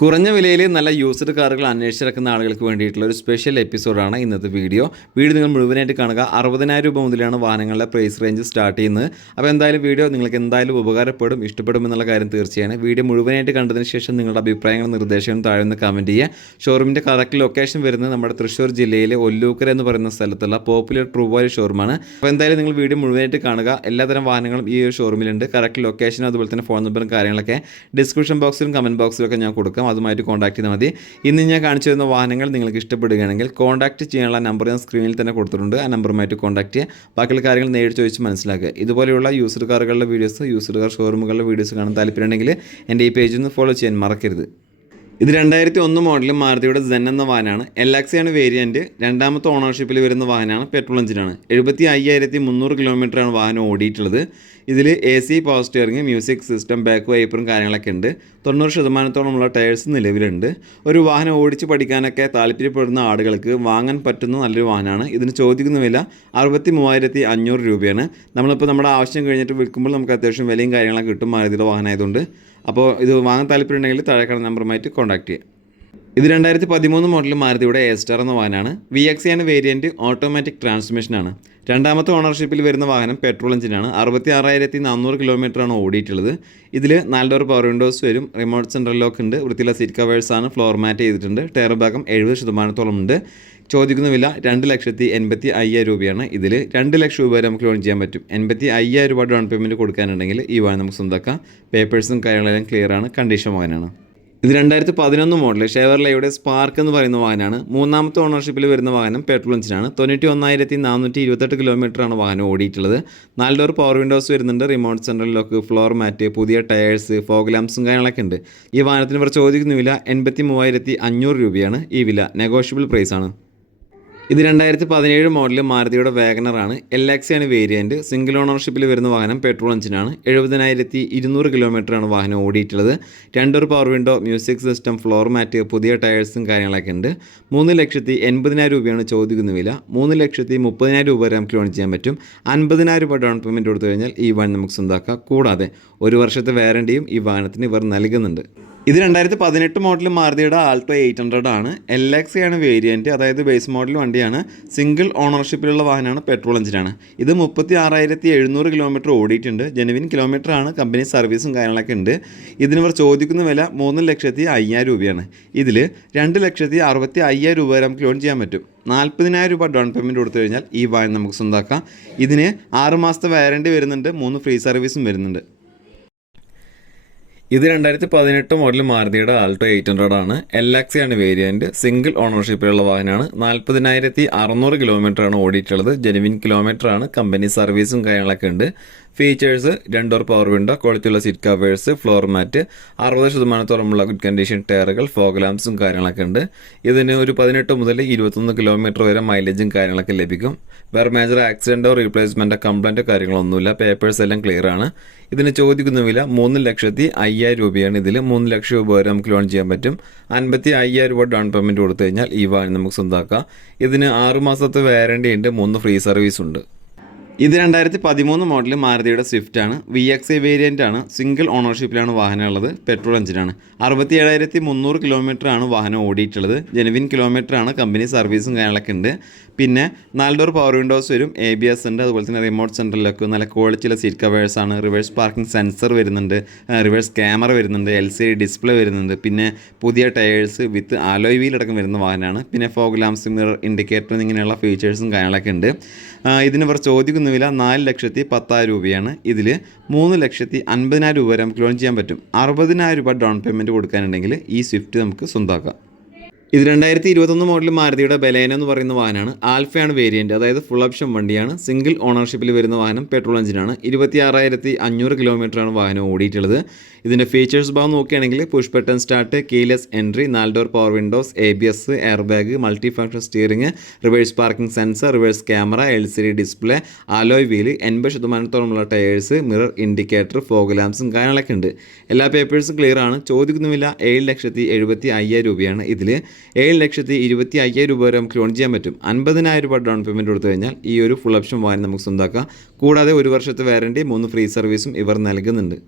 കുറഞ്ഞ വിലയിൽ നല്ല യൂസ്ഡ് കാറുകൾ അന്വേഷിച്ചിറക്കുന്ന ആളുകൾക്ക് വേണ്ടിയിട്ടുള്ള ഒരു സ്പെഷ്യൽ എപ്പിസോഡാണ് ഇന്നത്തെ വീഡിയോ നിങ്ങൾ മുഴുവനായിട്ട് കാണുക. 60,000 രൂപ മുതലാണ് വാഹനങ്ങളുടെ പ്രൈസ് റേഞ്ച് സ്റ്റാർട്ട് ചെയ്യുന്നത്. അപ്പോൾ എന്തായാലും വീഡിയോ നിങ്ങൾക്ക് എന്തായാലും ഉപകാരപ്പെടും, ഇഷ്ടപ്പെടും എന്നുള്ള കാര്യം തീർച്ചയാണ്. വീഡിയോ മുഴുവനായിട്ട് കണ്ടതിന് ശേഷം നിങ്ങളുടെ അഭിപ്രായങ്ങളും നിർദ്ദേശങ്ങളും താഴെ നിന്ന് കമൻറ്റ് ചെയ്യുക. ഷോറൂമിൻ്റെ കറക്റ്റ് ലൊക്കേഷൻ വരുന്നത് നമ്മുടെ തൃശ്ശൂർ ജില്ലയിലെ ഒല്ലൂക്കര എന്ന് പറയുന്ന സ്ഥലത്തുള്ള പോപ്പുലർ ട്രൂവോയിൽ ഷോറൂമാണ്. അപ്പോൾ എന്തായാലും നിങ്ങൾ വീഡിയോ മുഴുവനായിട്ട് കാണുക. എല്ലാതരം വാഹനങ്ങളും ഈ ഒരു ഷോറൂമിലുണ്ട്. കറക്റ്റ് ലൊക്കേഷനും അതുപോലെ തന്നെ ഫോൺ നമ്പറും കാര്യങ്ങളൊക്കെ ഡിസ്ക്രിപ്ഷൻ ബോക്സിലും കമൻറ്റ് ബോക്സിലും ഒക്കെ ഞാൻ കൊടുക്കാം. അതുമായിട്ട് കോൺടാക്ട് ചെയ്താൽ മതി. ഇന്ന് ഞാൻ കാണിച്ചു തരുന്ന വാഹനങ്ങൾ നിങ്ങൾക്ക് ഇഷ്ടപ്പെടുകയാണെങ്കിൽ കോൺടാക്ട് ചെയ്യാനുള്ള നമ്പർ ഞാൻ സ്ക്രീനിൽ തന്നെ കൊടുത്തിട്ടുണ്ട്. ആ നമ്പറുമായിട്ട് കോൺടാക്ട് ചെയ്യുക. ബാക്കിയുള്ള കാര്യങ്ങൾ നേരിട്ട് ചോദിച്ച് മനസ്സിലാക്കുക. ഇതുപോലെയുള്ള യൂസ്ഡ് കാറുകളുടെ വീഡിയോസ്, യൂസ്ഡ് കാർ ഷോറൂമുകളുടെ വീഡിയോസ് കാണാൻ താല്പര്യമുണ്ടെങ്കിൽ എൻ്റെ ഈ പേജിൽ നിന്ന് ഫോളോ ചെയ്യാൻ മറക്കരുത്. ഇത് 2001 മോഡൽ മാരുതിയുടെ സെൻ എന്ന വാഹനമാണ്. LX ആണ് വേരിയൻറ്റ്. രണ്ടാമത്തെ ഓണർഷിപ്പിൽ വരുന്ന വാഹനമാണ്. പെട്രോൾ എഞ്ചിനാണ്. 75,300 കിലോമീറ്ററാണ് വാഹനം ഓടിയിട്ടുള്ളത്. ഇതിൽ AC, power steering, music system, back വൈപ്പറും കാര്യങ്ങളൊക്കെ ഉണ്ട്. 90% ടയേഴ്സ് നിലവിലുണ്ട്. ഒരു വാഹനം ഓടിച്ച് പഠിക്കാനൊക്കെ താല്പര്യപ്പെടുന്ന ആളുകൾക്ക് വാങ്ങാൻ പറ്റുന്ന നല്ലൊരു വാഹനമാണ്. ഇതിന് ചോദിക്കുന്ന വില 63,500 രൂപയാണ്. നമ്മളിപ്പോൾ നമ്മുടെ ആവശ്യം കഴിഞ്ഞിട്ട് വിൽക്കുമ്പോൾ നമുക്ക് അത്യാവശ്യം വിലയും കാര്യങ്ങളൊക്കെ കിട്ടും മാരുതിയുടെ വാഹനമായതുകൊണ്ട്. അപ്പോൾ ഇത് വാങ്ങാൻ താല്പര്യമുണ്ടെങ്കിൽ താഴെ കാണുന്ന നമ്പറുമായിട്ട് കോൺടാക്ട് ചെയ്യുക. ഇത് 2013 മോഡൽ മാരുതിയുടെ A-സ്റ്റാർ എന്ന വാഹനമാണ്. VX ആണ് വേരിയൻറ്റ്. ഓട്ടോമാറ്റിക് ട്രാൻസ്മിഷനാണ്. രണ്ടാമത്തെ ഓണർഷിപ്പിൽ വരുന്ന വാഹനം പെട്രോൾ എഞ്ചിനാണ്. 66,400 കിലോമീറ്ററാണ് ഓടിയിട്ടുള്ളത്. ഇതിൽ 4 ഡോർ പവർ വിൻഡോസ് വരും. റിമോട്ട് സെൻട്രൽ ലോക്ക് ഉണ്ട്. വൃത്തിയുള്ള സീറ്റ് കവേഴ്സാണ്. ഫ്ലോർ മാറ്റ് ചെയ്തിട്ടുണ്ട്. ടയർ ഭാഗം 70% ഉണ്ട്. ചോദിക്കുന്ന വില 2,85,000 രൂപയാണ്. ഇതിൽ 2 ലക്ഷം രൂപ വരെ നമുക്ക് ലോൺ ചെയ്യാൻ പറ്റും. 85,000 രൂപ ഡൗൺ പേയ്മെൻറ്റ് കൊടുക്കാനുണ്ടെങ്കിൽ ഈ വാഹനം നമുക്ക് സ്വന്തമാക്കാം. പേപ്പേഴ്സും കാര്യങ്ങളെല്ലാം ക്ലിയറാണ്. കണ്ടീഷൻ വാഹനമാണ്. ഇത് 2011 മോഡൽ ഷെവർലെയുടെ സ്പാർക്ക് എന്ന് പറയുന്ന വാഹനമാണ്. മൂന്നാമത്തെ ഓണർഷിപ്പിൽ വരുന്ന വാഹനം പെട്രോൾ എഞ്ചിനാണ്. 91,428 കിലോമീറ്ററാണ് വാഹനം ഓടിയിട്ടുള്ളത്. 4 ഡോർ പവർ വിൻഡോസ് വരുന്നുണ്ട്. Remote central lock, floor mat, പുതിയ ടയേഴ്സ്, ഫോഗ് ലാംപ്സും കാര്യങ്ങളൊക്കെ ഉണ്ട്. ഈ വാഹനത്തിന് ഇവർ ചോദിക്കുന്ന വില 83,500 രൂപയാണ്. ഈ വില നെഗോഷ്യബിൾ പ്രൈസാണ്. ഇത് 2017 മോഡൽ മാരുതിയുടെ വാഗണറാണ്. LX ആണ് വേരിയൻറ്റ്. സിംഗിൾ ഓണർഷിപ്പിൽ വരുന്ന വാഹനം പെട്രോൾ എഞ്ചിനാണ്. 70,200 കിലോമീറ്ററാണ് വാഹനം ഓടിയിട്ടുള്ളത്. 2 door power window, music system, floor mat, പുതിയ ടയേഴ്സും കാര്യങ്ങളൊക്കെ ഉണ്ട്. 3,80,000 രൂപയാണ് ചോദിക്കുന്ന വില. 3,30,000 രൂപ വരെ നമുക്ക് ലോൺ ചെയ്യാൻ പറ്റും. 50,000 രൂപ ഡൗൺ പേയ്മെൻറ്റ് കൊടുത്തു കഴിഞ്ഞാൽ ഈ വാഹനം നമുക്ക് സ്വന്തമാക്കാം. കൂടാതെ 1 വർഷത്തെ വാറണ്ടിയും ഈ വാഹനത്തിന് ഇവർ നൽകുന്നുണ്ട്. ഇത് 2018 മോഡൽ മാരുതിയുടെ ആൾട്ടോ 800 ആണ്. LX ആണ് വേരിയൻറ്റ്. അതായത് ബേസ് മോഡൽ വണ്ടിയാണ്. സിംഗിൾ ഓണർഷിപ്പിലുള്ള വാഹനമാണ്. പെട്രോൾ എഞ്ചിനാണ്. ഇത് 36,700 കിലോമീറ്റർ ഓടിയിട്ടുണ്ട്. ജെനുവിൻ കിലോമീറ്റർ ആണ്. കമ്പനി സർവീസും കാര്യങ്ങളൊക്കെ ഉണ്ട്. ഇതിനിവർ ചോദിക്കുന്ന വില 3,05,000 രൂപയാണ്. ഇതിൽ 2,65,000 രൂപ വരെ നമുക്ക് ലോൺ ചെയ്യാൻ പറ്റും. 40,000 രൂപ ഡൗൺ പേയ്മെൻറ്റ് കൊടുത്തു കഴിഞ്ഞാൽ ഈ വാഹനം നമുക്ക് സ്വന്തമാക്കാം. ഇതിന് 6 മാസത്തെ വാറണ്ടി വരുന്നുണ്ട്. 3 ഫ്രീ സർവീസും വരുന്നുണ്ട്. ഇത് 2018 മോഡൽ മാരുതിയുടെ ആൾട്ടോ 800 ആണ്. LX ആണ് വേരിയൻറ്റ്. സിംഗിൾ ഓണർഷിപ്പിലുള്ള വാഹനമാണ്. 40,600 കിലോമീറ്ററാണ് ഓടിയിട്ടുള്ളത്. ജെനുവിൻ കിലോമീറ്റർ ആണ്. കമ്പനി സർവീസും കാര്യങ്ങളൊക്കെ ഉണ്ട്. ഫീച്ചേഴ്സ് 2 ഡോർ പവർ വിൻഡോ, ക്വാളിറ്റിയുള്ള seat covers, floor mat, 60% good condition ടയറുകൾ, ഫോഗ് ലാംപ്സും കാര്യങ്ങളൊക്കെ ഉണ്ട്. ഇതിന് ഒരു 18 മുതൽ 21 കിലോമീറ്റർ വരെ മൈലേജും കാര്യങ്ങളൊക്കെ ലഭിക്കും. വേറെ മേജർ ആക്സിഡൻറ്റോ റീപ്ലേസ്മെൻറ്റോ കംപ്ലൈൻറ്റോ കാര്യങ്ങളൊന്നുമില്ല. പേപ്പേഴ്സ് എല്ലാം ക്ലിയർ ആണ്. ഇതിന് ചോദിക്കുന്ന വില 3,05,000 രൂപയാണ്. ഇതിൽ 3 ലക്ഷം രൂപ വരെ നമുക്ക് ലോൺ ചെയ്യാൻ പറ്റും. 55,000 രൂപ ഡൗൺ പേയ്മെൻറ്റ് കൊടുത്തു കഴിഞ്ഞാൽ ഈ വാഹനം നമുക്ക് സ്വന്തമാക്കാം. ഇതിന് 6 മാസത്തെ വാറണ്ടി ഉണ്ട്. 3 ഫ്രീ സർവീസ് ഉണ്ട്. ഇത് 2013 മോഡൽ മാരുതിയുടെ സ്വിഫ്റ്റ് ആണ്. VX വേരിയൻ്റ് ആണ്. സിംഗിൾ ഓണർഷിപ്പിലാണ് വാഹനം ഉള്ളത്. പെട്രോൾ എഞ്ചിനാണ്. 67,300 കിലോമീറ്ററാണ് വാഹനം ഓടിയിട്ടുള്ളത്. ജെനുവിൻ കിലോമീറ്ററാണ്. കമ്പനി സർവീസും കാര്യങ്ങളൊക്കെ ഉണ്ട്. പിന്നെ 4 ഡോർ പവർ വിൻഡോസ് വരും. ABS ഉണ്ട്. അതുപോലെ തന്നെ റിമോട്ട് സെൻട്രൽ ലോക്ക്, നല്ല ക്വാളിറ്റിയുള്ള സീറ്റ് കവേഴ്സാണ്. റിവേഴ്സ് പാർക്കിംഗ് സെൻസർ വരുന്നുണ്ട്. റിവേഴ്സ് ക്യാമറ വരുന്നുണ്ട്. LCD ഡിസ്പ്ലേ വരുന്നുണ്ട്. പിന്നെ പുതിയ ടയേഴ്സ് വിത്ത് ആലോയ് വീൽ അടക്കം വരുന്ന വാഹനമാണ്. പിന്നെ ഫോഗ് ലാംപ്സ്, മിറർ ഇൻഡിക്കേറ്റർ, ഇങ്ങനെയുള്ള ഫീച്ചേഴ്സും കാര്യങ്ങളൊക്കെ ഉണ്ട്. ഇതിന് ഇവർ ചോദിക്കുന്ന വില 4,10,000 രൂപയാണ്. ഇതിൽ 3,50,000 രൂപ വരെ നമുക്ക് ലോൺ ചെയ്യാൻ പറ്റും. 60,000 രൂപ ഡൗൺ പേയ്മെൻറ്റ് കൊടുക്കാനുണ്ടെങ്കിൽ ഈ സ്വിഫ്റ്റ് നമുക്ക് സ്വന്തമാക്കാം. ഇത് 2021 മോഡൽ മാരുതിയുടെ ബലേനോ എന്ന് പറയുന്ന വാഹനമാണ്. ആൽഫയാണ് വേരിയൻറ്റ്. അതായത് ഫുൾ ഓപ്ഷൻ വണ്ടിയാണ്. സിംഗിൾ ഓണർഷിപ്പിൽ വരുന്ന വാഹനം പെട്രോൾ എഞ്ചിനാണ്. 26,500 കിലോമീറ്ററാണ് വാഹനം ഓടിയിട്ടുള്ളത്. ഇതിൻ്റെ ഫീച്ചേഴ്സ് ഭാഗം നോക്കുകയാണെങ്കിൽ push button start, keyless entry, 4 door power windows, ABS, air bag, multi function steering, reverse parking sensor, reverse camera, LCD display, alloy wheel, 80% tyres, mirror indicator, fog ലാംപ്സും കാര്യങ്ങളൊക്കെ ഉണ്ട്. എല്ലാ പേപ്പേഴ്സും ക്ലിയർ ആണ്. ചോദിക്കുന്ന വില 7,75,000 രൂപയാണ്. ഇതിൽ 7,25,000 രൂപ വരെ നമുക്ക് ലോൺ ചെയ്യാൻ പറ്റും. 50,000 രൂപ ഡൗൺ പേയ്മെൻറ്റ് കൊടുത്തു കഴിഞ്ഞാൽ ഈ ഒരു ഫുൾ ഓപ്ഷൻ വാഹനം നമുക്ക് സ്വന്തമാക്കാം. കൂടാതെ 1 വർഷത്തെ വാറണ്ടി, 3 ഫ്രീ സർവീസും ഇവർ നൽകുന്നുണ്ട്.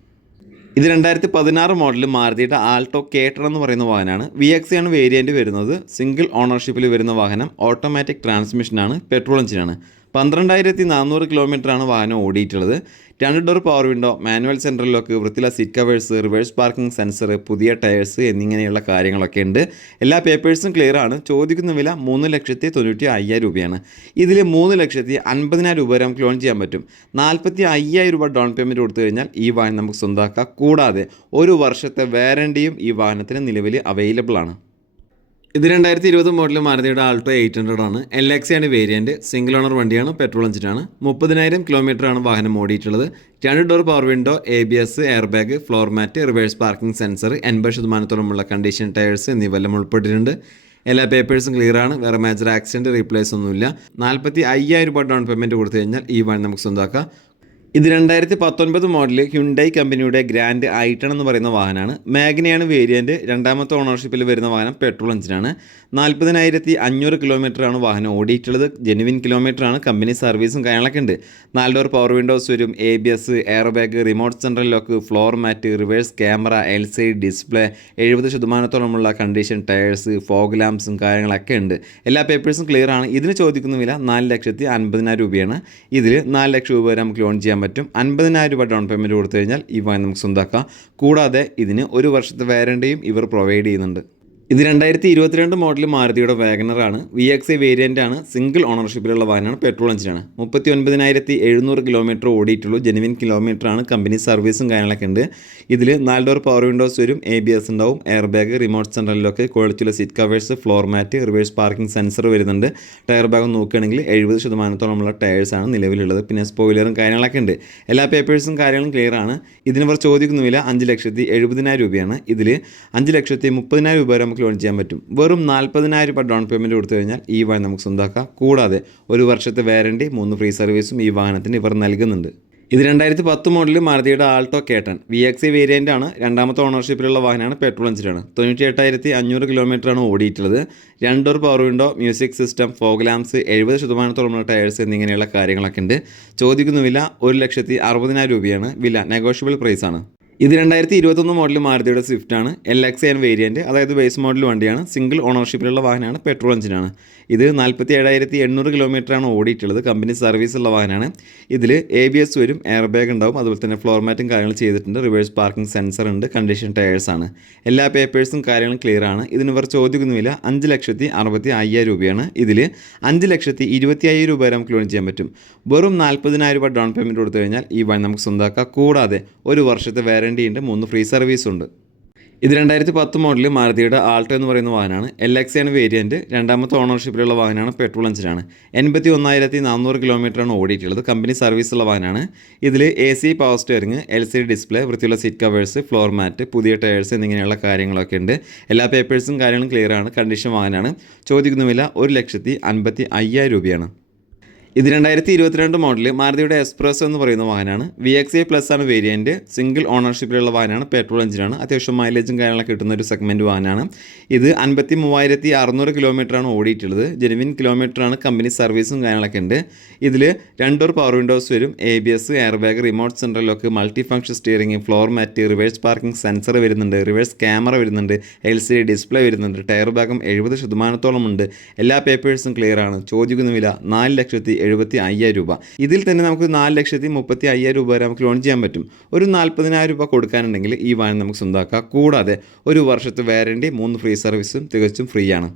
ഇത് 2016 മോഡൽ മാരുതിയുടെ ആൾട്ടോ കേട്ടൺ എന്ന് പറയുന്ന വാഹനമാണ്. VX ആണ് വേരിയൻറ്റ് വരുന്നത്. സിംഗിൾ ഓണർഷിപ്പിൽ വരുന്ന വാഹനം. ഓട്ടോമാറ്റിക് ട്രാൻസ്മിഷനാണ്, പെട്രോൾ എഞ്ചിനാണ്. 12,400 കിലോമീറ്ററാണ് വാഹനം ഓടിയിട്ടുള്ളത്. 2 door power window, manual central lock, വൃത്തിയുള്ള seat covers, reverse parking sensor, പുതിയ ടയേഴ്സ് എന്നിങ്ങനെയുള്ള കാര്യങ്ങളൊക്കെ ഉണ്ട്. എല്ലാ പേപ്പേഴ്സും ക്ലിയർ ആണ്. ചോദിക്കുന്ന വില 3,95,000 രൂപയാണ്. ഇതിൽ 3,50,000 രൂപ വരെ നമുക്ക് ലോൺ ചെയ്യാൻ പറ്റും. 45,000 രൂപ ഡൗൺ പേയ്മെൻറ്റ് കൊടുത്തു കഴിഞ്ഞാൽ ഈ വാഹനം നമുക്ക് സ്വന്തമാക്കാം. കൂടാതെ 1 വർഷത്തെ വാറണ്ടിയും ഈ വാഹനത്തിന് നിലവിൽ അവൈലബിൾ ആണ്. ഇത് 2020 മോഡൽ മാരുതിയുടെ ആൾട്ടോ 800 ആണ്. LX ആണ് വേരിയൻറ്റ്. സിംഗിൾ ഓണർ വണ്ടിയാണ്, പെട്രോൾ എഞ്ചിനാണ്. 30,000 കിലോമീറ്ററാണ് വാഹനം ഓടിയിട്ടുള്ളത്. 2 door power window, ABS, air bag, floor mat, reverse parking sensor, 80% condition tyres എന്നിവയെല്ലാം ഉൾപ്പെട്ടിട്ടുണ്ട്. എല്ലാ പേപ്പേഴ്സും ക്ലിയർ ആണ്. വേറെ മേജർ ആക്സിഡൻറ്റ്, റീപ്ലേസ് ഒന്നുമില്ല. 45,000 രൂപ ഡൗൺ പേയ്മെൻറ്റ് കൊടുത്തു കഴിഞ്ഞാൽ ഈ വാഹനം നമുക്ക് സ്വന്തമാക്കാം. ഇത് 2019 മോഡൽ ഹ്യുണ്ടായി കമ്പനിയുടെ ഗ്രാൻഡ് ഐട്ടൺ എന്ന് പറയുന്ന വാഹനമാണ്. മാഗ്നയാണ് വേരിയൻറ്റ്. 2ാമത്തെ ഓണർഷിപ്പിൽ വരുന്ന വാഹനം, പെട്രോൾ എഞ്ചിനാണ്. 40,500 കിലോമീറ്ററാണ് വാഹനം ഓടിയിട്ടുള്ളത്. ജെനുവിൻ കിലോമീറ്ററാണ്. കമ്പനി സർവീസും കാര്യങ്ങളൊക്കെ ഉണ്ട്. 4 ഡോർ പവർ വിൻഡോസ് വരും, ABS, air bag, remote central lock, floor mat, reverse camera, LCD display, 70% condition tyres, fog ലാംപ്സും കാര്യങ്ങളൊക്കെ ഉണ്ട്. എല്ലാ പേപ്പേഴ്സും ക്ലിയർ ആണ്. ഇതിന് ചോദിക്കുന്ന വില 4,50,000 രൂപയാണ്. ഇതിൽ 4 ലക്ഷം രൂപ വരെ നമുക്ക് ലോൺ ചെയ്യാൻ പറ്റും. 50,000 രൂപ ഡൗൺ പേയ്മെൻറ്റ് കൊടുത്തു കഴിഞ്ഞാൽ ഈ വാഹനം നമുക്ക് സ്വന്തമാക്കാം. കൂടാതെ ഇതിന് 1 വർഷത്തെ വാറണ്ടിയും ഇവർ പ്രൊവൈഡ് ചെയ്യുന്നുണ്ട്. ഇത് 2022 മോഡൽ മാരുതിയുടെ വാഗണറാണ്. VX വേരിയൻ്റ് ആണ്. സിംഗിൾ ഓണർഷിപ്പിലുള്ള വാഹനമാണ്, പെട്രോൾ എഞ്ചിനാണ്. 39,700 കിലോമീറ്റർ ഓടിയിട്ടുള്ളൂ. ജെനുവിൻ കിലോമീറ്ററാണ്. കമ്പനി സർവീസും കാര്യങ്ങളൊക്കെ ഉണ്ട്. ഇതിൽ 4 ഡോർ പവർ വിൻഡോസ് വരും, ABS ഉണ്ടാവും, air bag, remote central lock, ക്വാളിറ്റിയുള്ള seat covers, floor mat, reverse parking sensor വരുന്നുണ്ട്. ടയർ ഭാഗം നോക്കുകയാണെങ്കിൽ 70% ടയേഴ്സാണ് നിലവിലുള്ളത്. പിന്നെ സ്പോയിലറും കാര്യങ്ങളൊക്കെ ഉണ്ട്. എല്ലാ പേപ്പേഴ്സും കാര്യങ്ങളും ക്ലിയർ ആണ്. ഇതിനിവർ ചോദിക്കുന്ന വില 5,70,000 രൂപയാണ്. ഇതിൽ 5,30,000 രൂപ വരെ ലോൺ ചെയ്യാൻ പറ്റും. വെറും 40,000 രൂപ ഡൗൺ പേയ്മെൻറ്റ് കൊടുത്തു കഴിഞ്ഞാൽ ഈ വാഹനം നമുക്ക് സ്വന്തമാക്കാം. കൂടാതെ 1 വർഷത്തെ വാറണ്ടി, 3 ഫ്രീ സർവീസും ഈ വാഹനത്തിന് ഇവർ നൽകുന്നുണ്ട്. ഇത് 2010 മോഡൽ മാരുതിയുടെ ആൾട്ടോ കേട്ടൺ. VX വേരിയൻ്റ് ആണ്. 2ാമത്തെ ഓണർഷിപ്പിലുള്ള വാഹനമാണ്, പെട്രോൾ എഞ്ചിനാണ്. 98,500 കിലോമീറ്ററാണ് ഓടിയിട്ടുള്ളത്. 2 door power window, music system, fog lamps, 70% tyres എന്നിങ്ങനെയുള്ള കാര്യങ്ങളൊക്കെ ഉണ്ട്. ചോദിക്കുന്ന വില 1,60,000 രൂപയാണ്. വില നെഗോഷ്യബിൾ പ്രൈസാണ്. ഇത് 2021 മോഡൽ മാരുതിയുടെ സ്വിഫ്റ്റ് ആണ്. LX ആണ് വേരിയൻറ്റ്, അതായത് ബേസ് മോഡൽ വണ്ടിയാണ്. സിംഗിൾ ഓണർഷിപ്പിലുള്ള വാഹനമാണ്, പെട്രോൾ എഞ്ചിനാണ്. ഇത് 47,800 കിലോമീറ്ററാണ് ഓടിയിട്ടുള്ളത്. കമ്പനി സർവീസുള്ള വാഹനമാണ്. ഇതിൽ ABS വരും, എയർ ബാഗ് ഉണ്ടാവും, അതുപോലെ തന്നെ ഫ്ലോർ മാറ്റും കാര്യങ്ങൾ ചെയ്തിട്ടുണ്ട്. റിവേഴ്സ് പാർക്കിംഗ് സെൻസർ ഉണ്ട്, കണ്ടീഷൻ ടയേഴ്സാണ്. എല്ലാ പേപ്പേഴ്സും കാര്യങ്ങളും ക്ലിയർ ആണ്. ഇതിന് ഇവർ ചോദിക്കുന്ന വില 5,60,000 രൂപയാണ്. ഇതിൽ 5,20,000 രൂപ വരെ നമുക്ക് ലോൺ ചെയ്യാൻ പറ്റും. വെറും 40,000 രൂപ ഡൗൺ പേയ്മെൻറ്റ് കൊടുത്തു കഴിഞ്ഞാൽ ഈ വാഹനം നമുക്ക് സ്വന്തമാക്കാം. കൂടാതെ 1 വർഷത്തെ വാറണ്ടി ഉണ്ട്, 3 ഫ്രീ സർവീസും ഉണ്ട്. ഇത് 2010 മോഡൽ മാരുതിയുടെ ആൾട്ടോ എന്ന് പറയുന്ന വാഹനമാണ്. LX ആണ് വേരിയൻറ്റ്. 2ാമത്തെ ഓണർഷിപ്പിലുള്ള വാഹനമാണ്, പെട്രോൾ എഞ്ചിനാണ്. 81,400 കിലോമീറ്ററാണ് ഓടിയിട്ടുള്ളത്. കമ്പനി സർവീസുള്ള വാഹനമാണ്. ഇതിൽ AC, power steering, LCD display, വൃത്തിയുള്ള സീറ്റ് കവേഴ്സ്, ഫ്ലോർ മാറ്റ്, പുതിയ ടയേഴ്സ് എന്നിങ്ങനെയുള്ള കാര്യങ്ങളൊക്കെ ഉണ്ട്. എല്ലാ പേപ്പേഴ്സും കാര്യങ്ങളും ക്ലിയർ ആണ്. കണ്ടീഷൻ വാഹനമാണ്. ചോദിക്കുന്ന വില 1,50,000 രൂപയാണ്. ഇത് 2022 മോഡൽ മാരുതിയുടെ എക്സ്പ്രസ് എന്ന് പറയുന്ന വാഹനമാണ്. VXi പ്ലസ് ആണ് വേരിയൻറ്റ്. സിംഗിൾ ഓണർഷിപ്പിലുള്ള വാഹനമാണ്, പെട്രോൾ എഞ്ചിനാണ്. അത്യാവശ്യം മൈലേജും കാര്യങ്ങളൊക്കെ കിട്ടുന്ന ഒരു സെഗ്മെൻറ്റ് വാഹനമാണ്. ഇത് 53,600 കിലോമീറ്ററാണ് ഓടിയിട്ടുള്ളത്. ജെനുവിൻ കിലോമീറ്ററാണ്. കമ്പനി സർവീസും കാര്യങ്ങളൊക്കെ ഉണ്ട്. ഇതിൽ 2 ഡോർ പവർ വിൻഡോസ് വരും, ABS, air bag, remote central lock, multi function steering, floor mat, reverse parking sensor വരുന്നുണ്ട്, റിവേഴ്സ് ക്യാമറ വരുന്നുണ്ട്, LCD ഡിസ്പ്ലേ വരുന്നുണ്ട്. ടയർ ഭാഗം 70% ഉണ്ട്. എല്ലാ പേപ്പേഴ്സും ക്ലിയർ ആണ്. ചോദിക്കുന്ന വില 4,70,000 രൂപ. ഇതിൽ തന്നെ നമുക്ക് 4,30,000 രൂപ വരെ നമുക്ക് ലോൺ ചെയ്യാൻ പറ്റും. ഒരു 40,000 രൂപ കൊടുക്കാനുണ്ടെങ്കിൽ ഈ വാഹനം നമുക്ക് സ്വന്തമാക്കാം. കൂടാതെ 1 വർഷത്തെ വാറണ്ടി, 3 ഫ്രീ സർവീസും തികച്ചും ഫ്രീ ആണ്.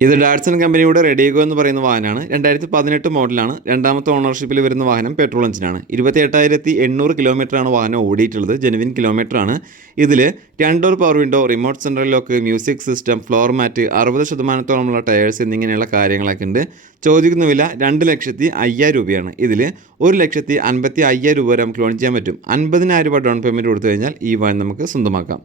ഇത് ഡാറ്റ്സൺ കമ്പനിയുടെ റെഡിഗോ എന്ന് പറയുന്ന വാഹനമാണ്. 2018 മോഡലാണ്. 2ാമത്തെ ഓണർഷിപ്പിൽ വരുന്ന വാഹനം, പെട്രോൾ എഞ്ചിനാണ്. 28,800 കിലോമീറ്ററാണ് വാഹനം ഓടിയിട്ടുള്ളത്. ജെനുവിൻ കിലോമീറ്ററാണ്. ഇതിൽ 2 door power window, remote central lock, music system, floor mat, 60% tyres എന്നിങ്ങനെയുള്ള കാര്യങ്ങളൊക്കെ ഉണ്ട്. ചോദിക്കുന്ന വില 2,05,000 രൂപയാണ്. ഇതിൽ 1,50,000 രൂപ വരെ നമുക്ക് ലോൺ ചെയ്യാൻ പറ്റും. 50,000 രൂപ ഡൗൺ പേയ്മെൻറ്റ് കൊടുത്തു കഴിഞ്ഞാൽ ഈ വാഹനം നമുക്ക് സ്വന്തമാക്കാം.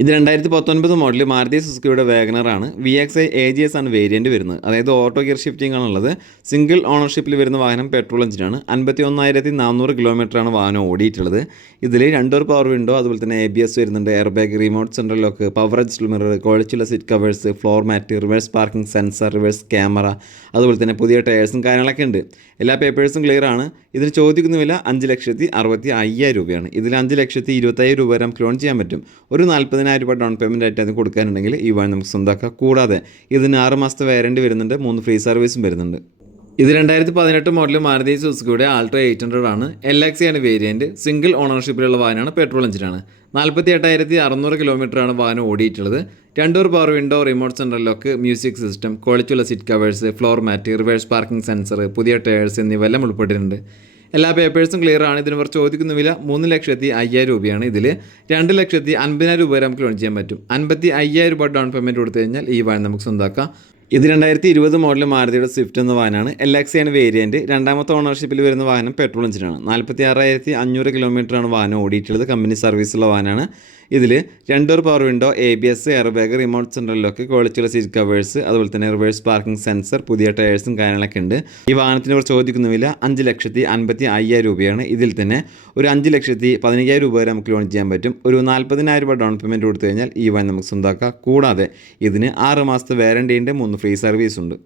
ഇത് 2019 മോഡൽ മാരുതി സുസുക്കിയുടെ വാഗണറാണ്. VXi AGS ആണ് വേരിയൻറ്റ് വരുന്നത്. അതായത് ഓട്ടോ ഗിയർ ഷിഫ്റ്റിംഗ് ആണുള്ളത്. സിംഗിൾ ഓണർഷിപ്പിൽ വരുന്ന വാഹനം പെട്രോൾ എഞ്ചിനാണ്. 51,400 കിലോമീറ്ററാണ് വാഹനം ഓടിയിട്ടുള്ളത്. ഇതിൽ 2 ഡോർ പവർ വിൻഡോ, അതുപോലെ തന്നെ ABS വരുന്നുണ്ട്, air bag, remote central lock, power adjustable mirror, ക്വാളിറ്റിയുള്ള seat covers, floor mat, reverse parking sensor, reverse camera, അതുപോലെ തന്നെ പുതിയ ടയേഴ്സും കാര്യങ്ങളൊക്കെ ഉണ്ട്. എല്ലാ പേപ്പേഴ്സും ക്ലിയർ ആണ്. ഇതിന് ചോദിക്കുന്ന വില 5,65,000 രൂപയാണ്. ഇതിൽ 5,20,25,000 രൂപ വരെ നമുക്ക് ലോൺ ചെയ്യാൻ പറ്റും. ഒരു 40,000 രൂപ ഡൗൺ പേയ്മെൻറ്റ് ആയിട്ട് അത് കൊടുക്കാനുണ്ടെങ്കിൽ ഈ വാഹനം നമുക്ക് സ്വന്തമാക്കാം. കൂടാതെ ഇതിന് 6 മാസത്തെ വാറണ്ടി വരുന്നുണ്ട്, 3 ഫ്രീ സർവീസും വരുന്നുണ്ട്. ഇത് 2018 മോഡൽ മാരുതി സുസുക്കിയുടെ ആൾട്ടോ 800 ആണ്. LXi ആണ് വേരിയൻറ്റ്. സിംഗിൾ ഓണർഷിപ്പിലുള്ള വാഹനമാണ്, പെട്രോൾ എഞ്ചിനാണ്. 48,600 കിലോമീറ്ററാണ് വാഹനം ഓടിയിട്ടുള്ളത്. 2 door power window, remote central lock, music system, ക്വാളിറ്റിയുള്ള seat covers, floor mat, reverse parking sensor, പുതിയ ടയേഴ്സ് എന്നിവയെല്ലാം ഉൾപ്പെട്ടിട്ടുണ്ട്. എല്ലാ പേപ്പേഴ്സും ക്ലിയർ ആണ്. ഇതിന് ഇവർ ചോദിക്കുന്ന വില 3,05,000 രൂപയാണ്. ഇതിൽ 2,50,000 രൂപ വരെ നമുക്ക് ലോൺ ചെയ്യാൻ പറ്റും. 55,000 രൂപ ഡൗൺ പേയ്മെൻറ്റ് കൊടുത്തു കഴിഞ്ഞാൽ ഈ വാഹനം നമുക്ക് സ്വന്തമാക്കാം. ഇത് 2020 മോഡൽ മാരുതിയുടെ സ്വിഫ്റ്റ് എന്ന വാഹനമാണ്. LXi ആണ് വേരിയൻറ്റ്. 2ാമത്തെ ഓണർഷിപ്പിൽ വരുന്ന വാഹനം പെട്രോൾ എഞ്ചിനാണ്. 46,500 കിലോമീറ്ററാണ് വാഹനം ഓടിയിട്ടുള്ളത്. കമ്പനി സർവീസുള്ള വാഹനമാണ്. ഇതിൽ 2 door power window, ABS, air bag, remote central lock, ക്വാളിറ്റിയുള്ള സീറ്റ് കവേഴ്സ്, അതുപോലെ തന്നെ റിവേഴ്സ് പാർക്കിംഗ് സെൻസർ, പുതിയ ടയേഴ്സും കാര്യങ്ങളൊക്കെ ഉണ്ട്. ഈ വാഹനത്തിന് ഇവർ ചോദിക്കുന്ന വില 5,55,000 രൂപയാണ്. ഇതിൽ തന്നെ ഒരു 5,15,000 രൂപ വരെ നമുക്ക് ലോൺ ചെയ്യാൻ പറ്റും. ഒരു 40,000 രൂപ ഡൗൺ പേയ്മെൻറ്റ് കൊടുത്തു കഴിഞ്ഞാൽ ഈ വാഹനം നമുക്ക് സ്വന്തമാക്കാം. കൂടാതെ ഇതിന് 6 മാസത്തെ വാറണ്ടി ഉണ്ട്, 3 ഫ്രീ സർവീസ് ഉണ്ട്.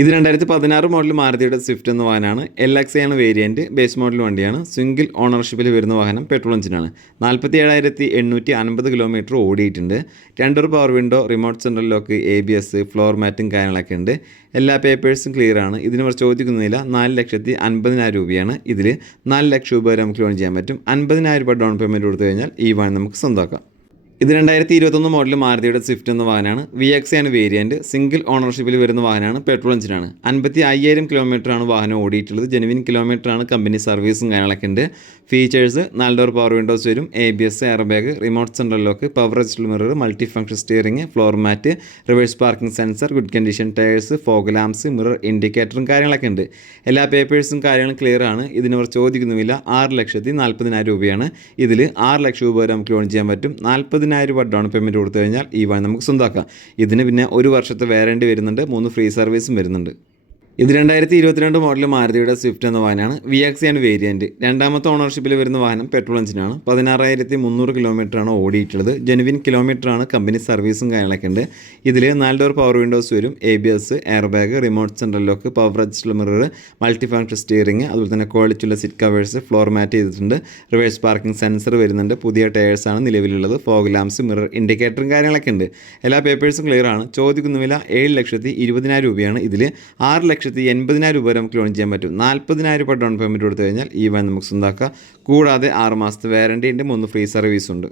ഇത് 2016 മോഡൽ മാരുതിയുടെ സ്വിഫ്റ്റ് എന്ന വാഹനമാണ്. LXi ആണ് വേരിയൻറ്റ്. ബേസ് മോഡൽ വണ്ടിയാണ്. സിംഗിൾ ഓണർഷിപ്പിൽ വരുന്ന വാഹനം പെട്രോൾ എഞ്ചിനാണ്. 47,850 കിലോമീറ്റർ ഓടിയിട്ടുണ്ട്. 2 door power window, remote central lock, ABS, floor മാറ്റും കാര്യങ്ങളൊക്കെ ഉണ്ട്. എല്ലാ പേപ്പേഴ്സും ക്ലിയർ ആണ്. ഇതിന് ഇവർ ചോദിക്കുന്നില്ല 4,50,000 രൂപയാണ്. ഇതിൽ 4 ലക്ഷം രൂപ വരെ നമുക്ക് ലോൺ ചെയ്യാൻ പറ്റും. 50,000 രൂപ ഡൗൺ പേയ്മെൻറ്റ് കൊടുത്തു കഴിഞ്ഞാൽ ഈ വാഹനം നമുക്ക് സ്വന്തമാക്കാം. ഇത് 2021 മോഡൽ മാരുതിയുടെ സ്വിഫ്റ്റ് എന്ന വാഹനമാണ്. VXi ആണ് വേരിയൻറ്റ്. സിംഗിൾ ഓണർഷിപ്പിൽ വരുന്ന വാഹനമാണ്, പെട്രോൾ എഞ്ചിനാണ്. 55,000 കിലോമീറ്ററാണ് വാഹനം ഓടിയിട്ടുള്ളത്. ജെനുവിൻ കിലോമീറ്ററാണ്. കമ്പനി സർവീസും കാര്യങ്ങളൊക്കെ ഉണ്ട്. ഫീച്ചേഴ്സ് 4 ഡോർ പവർ വിൻഡോസ് വരും, ABS, air bag, remote central lock, power adjustable mirror, multi function steering, floor mat, reverse parking sensor, good condition tyres, fog lamps, mirror ഇൻഡിക്കേറ്ററും കാര്യങ്ങളൊക്കെ ഉണ്ട്. എല്ലാ പേപ്പേഴ്സും കാര്യങ്ങളും ക്ലിയർ ആണ്. ഇതിനവർ ചോദിക്കുന്നുമില്ല 6,40,000 രൂപയാണ്. ഇതിൽ 6 ലക്ഷം രൂപ വരെ നമുക്ക് ലോൺ ചെയ്യാൻ പറ്റും. 40,000 രൂപ ഡൗൺ പേയ്മെൻറ്റ് കൊടുത്തു കഴിഞ്ഞാൽ ഈ വാഹനം നമുക്ക് സ്വന്തമാക്കാം. ഇതിന് പിന്നെ 1 വർഷത്തെ വാറണ്ടി വരുന്നുണ്ട്, 3 ഫ്രീ സർവീസും വരുന്നുണ്ട്. ഇത് 2022 മോഡൽ മാരുതിയുടെ സ്വിഫ്റ്റ് എന്ന വാഹനമാണ്. VXi ആണ് വേരിയൻറ്റ്. 2ാമത്തെ ഓണർഷിപ്പിൽ വരുന്ന വാഹനം പെട്രോൾ എഞ്ചിനാണ്. 16,300 കിലോമീറ്ററാണ് ഓടിയിട്ടുള്ളത്. ജെനുവിൻ കിലോമീറ്ററാണ്. കമ്പനി സർവീസും കാര്യങ്ങളൊക്കെ ഉണ്ട്. ഇതിൽ 4 ഡോർ പവർ വിൻഡോസ് വരും, ABS, air bag, remote central lock, power adjustable mirror, multi function steering, അതുപോലെ തന്നെ ക്വാളിറ്റിയുള്ള സീറ്റ് കവേഴ്സ്, ഫ്ലോർ മാറ്റ് ചെയ്തിട്ടുണ്ട്, റിവേഴ്സ് പാർക്കിംഗ് സെൻസർ വരുന്നുണ്ട്, പുതിയ ടയേഴ്സാണ് നിലവിലുള്ളത്, ഫോഗ് ലാംപ്സ്, മിറർ ഇൻഡിക്കേറ്ററും കാര്യങ്ങളൊക്കെ ഉണ്ട്. എല്ലാ പേപ്പേഴ്സും ക്ലിയർ ആണ്. ചോദിക്കുന്ന വില 7,20,000 രൂപയാണ്. ഇതിൽ 6,80,000 രൂപ വരെ നമുക്ക് ലോൺ ചെയ്യാൻ പറ്റും. 40,000 രൂപ ഡൗൺ പേയ്മെൻറ്റ് കൊടുത്തു കഴിഞ്ഞാൽ ഈ വാഹനം നമുക്ക് സ്വന്തമാക്കാം. കൂടാതെ 6 മാസത്തെ വാറണ്ടി ഉണ്ട്, 3 ഫ്രീ സർവീസ് ഉണ്ട്.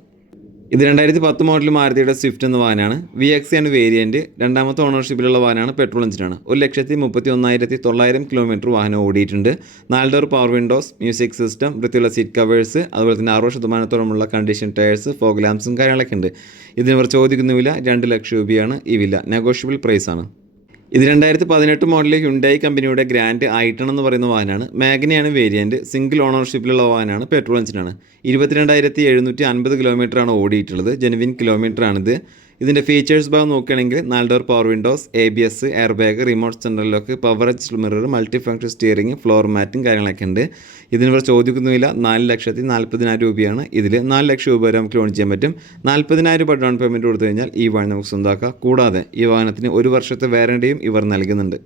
ഇത് 2010 മോഡൽ മാരുതിയുടെ സ്വിഫ്റ്റ് എന്ന വാഹനമാണ്. VXi ആണ് വേരിയൻറ്റ്. 2ാമത്തെ ഓണർഷിപ്പിലുള്ള വാഹനമാണ്, പെട്രോൾ എഞ്ചിനാണ്. 1,31,900 കിലോമീറ്റർ വാഹനം ഓടിയിട്ടുണ്ട്. 4 door power Windows, music system, വൃത്തിയുള്ള സീറ്റ് കവേഴ്സ്, അതുപോലെ തന്നെ 60% കണ്ടീഷൻ ടയേഴ്സ്, ഫോഗ് ലാംപ്സും കാര്യങ്ങളൊക്കെ ഉണ്ട്. ഇതിനിവർ ചോദിക്കുന്ന വില 2 ലക്ഷം രൂപയാണ്. ഈ വില നെഗോഷ്യബിൾ പ്രൈസാണ്. ഇത് 2018 മോഡൽ ഹ്യുണ്ടായി കമ്പനിയുടെ ഗ്രാൻഡ് ഐട്ടൺ എന്ന് പറയുന്ന വാഹനമാണ്. മാഗ്നയാണ് വേരിയൻറ്റ്. സിംഗിൾ ഓണർഷിപ്പിലുള്ള വാഹനമാണ്, പെട്രോൾ എഞ്ചിനാണ്. 22,750 കിലോമീറ്ററാണ് ഓടിയിട്ടുള്ളത്. ജെനുവിൻ കിലോമീറ്ററാണിത്. ഇതിൻ്റെ ഫീച്ചേഴ്സ് ഭാഗം നോക്കുകയാണെങ്കിൽ 4 door power windows, ABS, air bag, remote central lock, power adjustable mirror, multi function steering, floor മാറ്റും കാര്യങ്ങളൊക്കെ ഉണ്ട്. ഇതിനിവർ ചോദിക്കുന്നില്ല 4,40,000 രൂപയാണ്. ഇതിൽ 4 ലക്ഷം രൂപ വരെ നമുക്ക് ലോൺ ചെയ്യാൻ പറ്റും. 40,000 രൂപ ഡൗൺ പേയ്മെൻറ്റ് കൊടുത്തു കഴിഞ്ഞാൽ ഈ വാഹനം നമുക്ക് സ്വന്തമാക്കാം. കൂടാതെ ഈ വാഹനത്തിന് 1 വർഷത്തെ വാറണ്ടിയും ഇവർ നൽകുന്നുണ്ട്.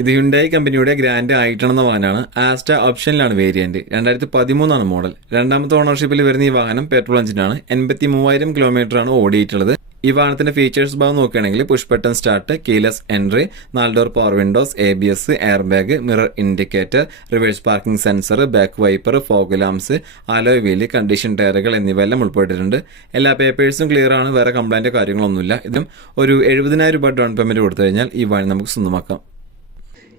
ഇത് ഹ്യുണ്ടായി കമ്പനിയുടെ ഗ്രാൻഡ് ഐട്ടൺ എന്ന വാഹനമാണ്. ആസ്റ്റ ഓപ്ഷനിലാണ് വേരിയൻറ്റ്. 2013 മോഡൽ. 2ാമത്തെ ഓണർഷിപ്പിൽ വരുന്ന ഈ വാഹനം പെട്രോൾ എഞ്ചിനാണ്. 83,000 കിലോമീറ്ററാണ് ഓടിയിട്ടുള്ളത്. ഈ വാഹനത്തിന്റെ ഫീച്ചേഴ്സ് ഭാഗം നോക്കുകയാണെങ്കിൽ push button start, keyless entry, 4 door power windows, ABS, air bag, mirror indicator, reverse parking sensor, back wiper, fog lamps, alloy wheel, condition ടയറുകൾ എന്നിവയെല്ലാം ഉൾപ്പെട്ടിട്ടുണ്ട്. എല്ലാ പേപ്പേഴ്സും ക്ലിയർ ആണ്. വേറെ കംപ്ലൈൻറ്റോ കാര്യങ്ങളൊന്നുമില്ല. ഇതും ഒരു 70,000 രൂപ ഡൗൺ പേയ്മെൻറ്റ് കൊടുത്തു കഴിഞ്ഞാൽ ഈ വാഹനം നമുക്ക് സ്വന്തമാക്കാം.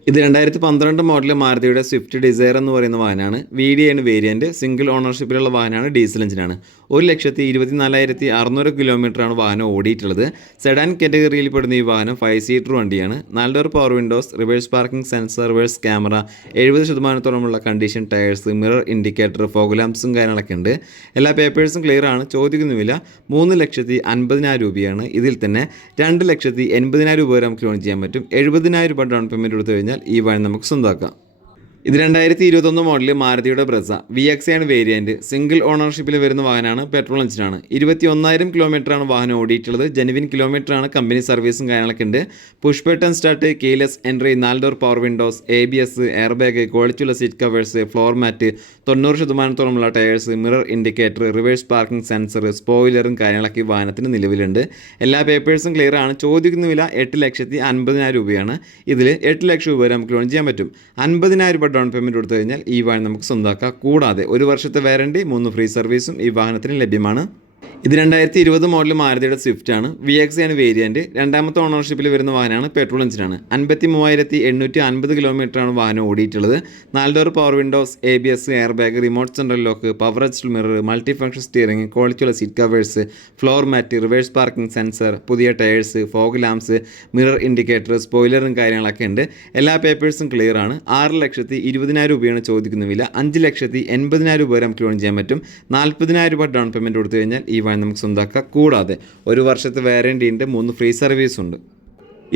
ഇത് 2012 മോഡൽ മാരുതിയുടെ സ്വിഫ്റ്റ് ഡിസയർ എന്ന് പറയുന്ന വാഹനമാണ്. VDI ആണ് വേരിയൻറ്റ്. സിംഗിൾ ഓണർഷിപ്പിലുള്ള വാഹനമാണ്. ഡീസൽ എഞ്ചിനാണ്. 1,24,600 കിലോമീറ്ററാണ് വാഹനം ഓടിയിട്ടുള്ളത്. സെഡാൻ കാറ്റഗറിയിൽ പെടുന്ന ഈ വാഹനം 5 സീറ്റർ വണ്ടിയാണ്. 4 door power windows, reverse parking sensor, reverse camera, 70% condition tyres, mirror indicator, fog ലാംപ്സും കാര്യങ്ങളൊക്കെ ഉണ്ട്. എല്ലാ പേപ്പേഴ്സും ക്ലിയർ ആണ്. ചോദിക്കുന്ന വില 3,50,000 രൂപയാണ്. ഇതിൽ തന്നെ 2,80,000 രൂപ വരെ നമുക്ക് ലോൺ ചെയ്യാൻ പറ്റും. 70,000 രൂപ ഡൗൺ പേയ്മെൻറ്റ് കൊടുത്തു കഴിഞ്ഞാൽ ഈ വാഹനം നമുക്ക് സ്വന്തമാക്കാം. ഇത് 2021 മോഡൽ മാരുതിയുടെ ബ്രസ VX ആണ് വേരിയൻറ്റ്. സിംഗിൾ ഓണർഷിപ്പിൽ വരുന്ന വാഹനമാണ്. പെട്രോൾ എഞ്ചിനാണ്. 21,000 കിലോമീറ്ററാണ് വാഹനം ഓടിയിട്ടുള്ളത്. ജെനുവിൻ കിലോമീറ്ററാണ്. കമ്പനി സർവീസും കാര്യങ്ങളൊക്കെ ഉണ്ട്. Push button start, keyless entry, 4 door power windows, ABS, air bag, ക്വാളിറ്റിയുള്ള seat covers, floor mat, 90% tyres, mirror indicator, reverse parking sensor, സ്പോയിലറും കാര്യങ്ങളൊക്കെ ഈ വാഹനത്തിന് നിലവിലുണ്ട്. എല്ലാ പേപ്പേഴ്സും ക്ലിയർ ആണ്. ചോദിക്കുന്ന വില 8,50,000 രൂപയാണ്. ഇതിൽ 8 ലക്ഷം രൂപ വരെ നമുക്ക് ലോൺ ചെയ്യാൻ പറ്റും. 50,000 രൂപ ഡൗൺ പേയ്മെൻറ്റ് കൊടുത്തു കഴിഞ്ഞാൽ ഈ വാഹനം നമുക്ക് സ്വന്തമാക്കാം. കൂടാതെ 1 വർഷത്തെ വാറണ്ടി, 3 ഫ്രീ സർവീസും ഈ വാഹനത്തിന് ലഭ്യമാണ്. ഇത് 2020 മോഡൽ മാരുതിയുടെ സ്വിഫ്റ്റ് ആണ്. VX ആണ് വേരിയൻറ്റ്. രണ്ടാമത്തെ ഓണർഷിപ്പിൽ വരുന്ന വാഹനമാണ്. പെട്രോൾ എഞ്ചിനാണ്. 53,850 കിലോമീറ്ററാണ് വാഹനം ഓടിയിട്ടുള്ളത്. 4 door power windows, ABS, air bag, remote central lock, power adjustable mirror, multi function steering, ക്വാളിറ്റിയുള്ള seat covers, floor mat, reverse parking sensor, പുതിയ tyres, fog lamps, mirror indicator, സ്പോയിലറും കാര്യങ്ങളൊക്കെ ഉണ്ട്. എല്ലാ പേപ്പേഴ്സും ക്ലിയർ ആണ്. 6,20,000 രൂപയാണ് ചോദിക്കുന്ന വില. 5,80,000 രൂപ വരെ നമുക്ക് ലോൺ ചെയ്യാൻ പറ്റും. 40,000 രൂപ ഡൗൺ പേയ്മെൻറ്റ് കൊടുത്തു കഴിഞ്ഞാൽ ഈ വാഹനം നമുക്ക് സ്വന്തമാക്കാം. കൂടാതെ 1 വർഷത്തെ വാറണ്ടി ഉണ്ട്, 3 ഫ്രീ സർവീസ് ഉണ്ട്.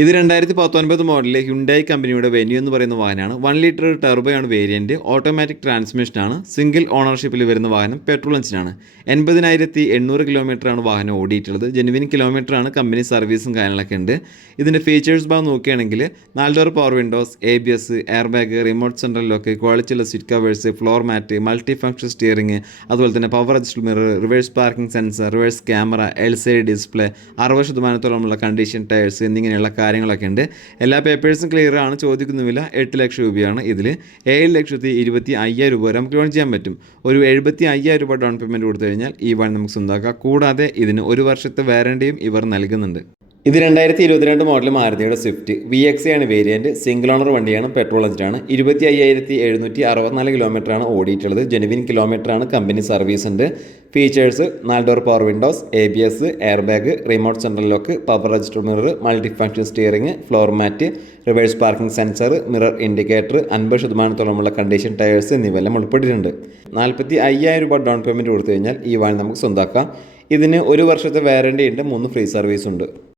ഇത് 2019 മോഡലിലെ ഹ്യുണ്ടായി കമ്പനിയുടെ വെന്യൂ എന്ന് പറയുന്ന വാഹനമാണ്. 1 ലിറ്റർ ടർബോയാണ് വേരിയൻറ്റ്. ഓട്ടോമാറ്റിക് ട്രാൻസ്മിഷനാണ്. സിംഗിൾ ഓണർഷിപ്പിൽ വരുന്ന വാഹനം. പെട്രോൾ എഞ്ചിനാണ്. 80,800 കിലോമീറ്ററാണ് വാഹനം ഓടിയിട്ടുള്ളത്. ജെനുവിൻ കിലോമീറ്ററാണ്. കമ്പനി സർവീസും കാര്യങ്ങളൊക്കെ ഉണ്ട്. ഇതിൻ്റെ ഫീച്ചേഴ്സ് ഭാഗം നോക്കുകയാണെങ്കിൽ 4 door power windows, ABS, air bag, remote central lock, ക്വാളിറ്റിയുള്ള seat covers, floor mat, multi function steering, അതുപോലെ തന്നെ power adjustable mirror, reverse parking sensor, reverse camera, LCD display, 60% condition tyres എന്നിങ്ങനെയുള്ള കാര്യങ്ങളൊക്കെ ഉണ്ട്. എല്ലാ പേപ്പേഴ്സും ക്ലിയർ ആണ്. ചോദിക്കുന്ന വില 8 ലക്ഷം രൂപയാണ്. ഇതിൽ 7,25,000 രൂപ വരെ നമുക്ക് ലോൺ ചെയ്യാൻ പറ്റും. ഒരു 75,000 രൂപ ഡൗൺ പേയ്മെൻറ്റ് കൊടുത്തു കഴിഞ്ഞാൽ ഈ വാഹനം നമുക്ക് സ്വന്തമാക്കാം. കൂടാതെ ഇതിന് 1 വർഷത്തെ വാറണ്ടിയും ഇവർ നൽകുന്നുണ്ട്. ഇത് 2022 മോഡൽ മാരുതിയുടെ സ്വിഫ്റ്റ് VX ആണ് വേരിയൻറ്റ്. സിംഗിൾ ഓണർ വണ്ടിയാണ്. പെട്രോൾ എഞ്ചിനാണ്. 25,764 കിലോമീറ്ററാണ് ഓടിയിട്ടുള്ളത്. ജെനുവിൻ കിലോമീറ്ററാണ്. കമ്പനി സർവീസ് ഉണ്ട്. Features 4 door power windows, ABS, air bag, remote central lock, power adjustable mirror, multi function steering, floor mat, reverse parking sensor, mirror indicator, 50% condition tyres എന്നിവയെല്ലാം ഉൾപ്പെട്ടിട്ടുണ്ട്. 45,000 രൂപ down payment കൊടുത്തു കഴിഞ്ഞാൽ ഈ വാഹനം നമുക്ക് സ്വന്തമാക്കാം. ഇതിന് 1 വർഷത്തെ വാറണ്ടി ഉണ്ട്, 3 ഫ്രീ സർവീസ് ഉണ്ട്.